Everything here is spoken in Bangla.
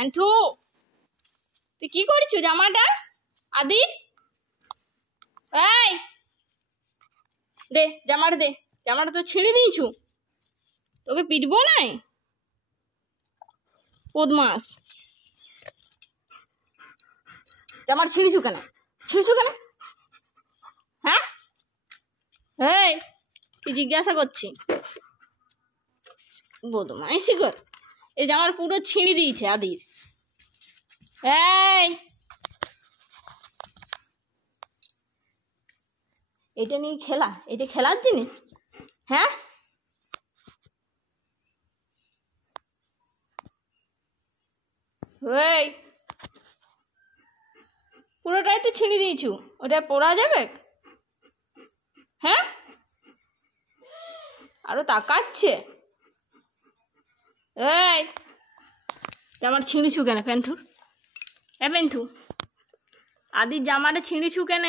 প্যান্থু, তুই কি করছো জামাটা? আদি, এই দে জামাটা, দে জামাটা তো ছিঁড়ে দিয়েছু, তোকে পিটবো নাই বদমাস। জামাটা ছিঁড়িছু কেন? হ্যাঁ, এই কি জিজ্ঞাসা করছি? বদমাইশি কর। এই জামার পুরো ছিঁড়ে দিয়েছে আদির। এই এটা নিয়ে খেলা? এটা খেলার জিনিস? হ্যাঁ, এই পুরোটাই তো ছিঁড়ে দিয়েছু, ওটা পরা যাবে? হ্যাঁ, আরো তাকাচ্ছে। এই জামাটা ছিঁড়িছু কেন প্যান্থু? এ প্যান্থু, আদির জামাটা ছিঁড়িছু কেন?